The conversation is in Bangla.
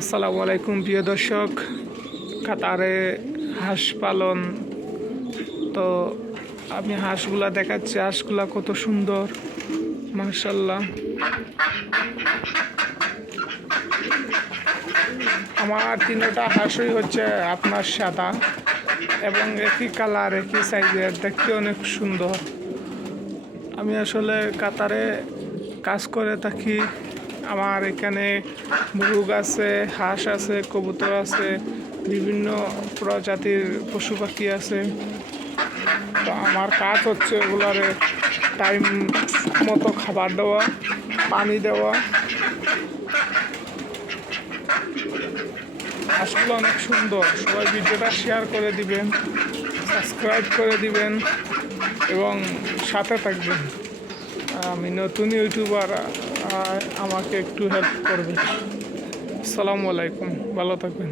আসসালামু আলাইকুম প্রিয় দর্শক। কাতারে হাঁস পালন, তো আমি হাঁসগুলা দেখাচ্ছি। হাঁসগুলা কত সুন্দর, মাশাআল্লাহ। আমার তিনটা হাঁসই হচ্ছে আপনার সাদা এবং একই কালার, একই সাইজের, দেখতে অনেক সুন্দর। আমি আসলে কাতারে কাজ করে থাকি। আমার এখানে মুরগ আছে, হাঁস আছে, কবুতর আছে, বিভিন্ন প্রজাতির পশু পাখি আছে। তো আমার কাজ হচ্ছে ওগুলারে টাইম মতো খাবার দেওয়া, পানি দেওয়া। হাঁসগুলো অনেক সুন্দর। সবাই ভিডিওটা শেয়ার করে দিবেন, সাবস্ক্রাইব করে দিবেন এবং সাথে থাকবেন। আমি নতুন ইউটিউবার, আমাকে একটু হেল্প করবেন। আসসালামু আলাইকুম, ভালো থাকবেন।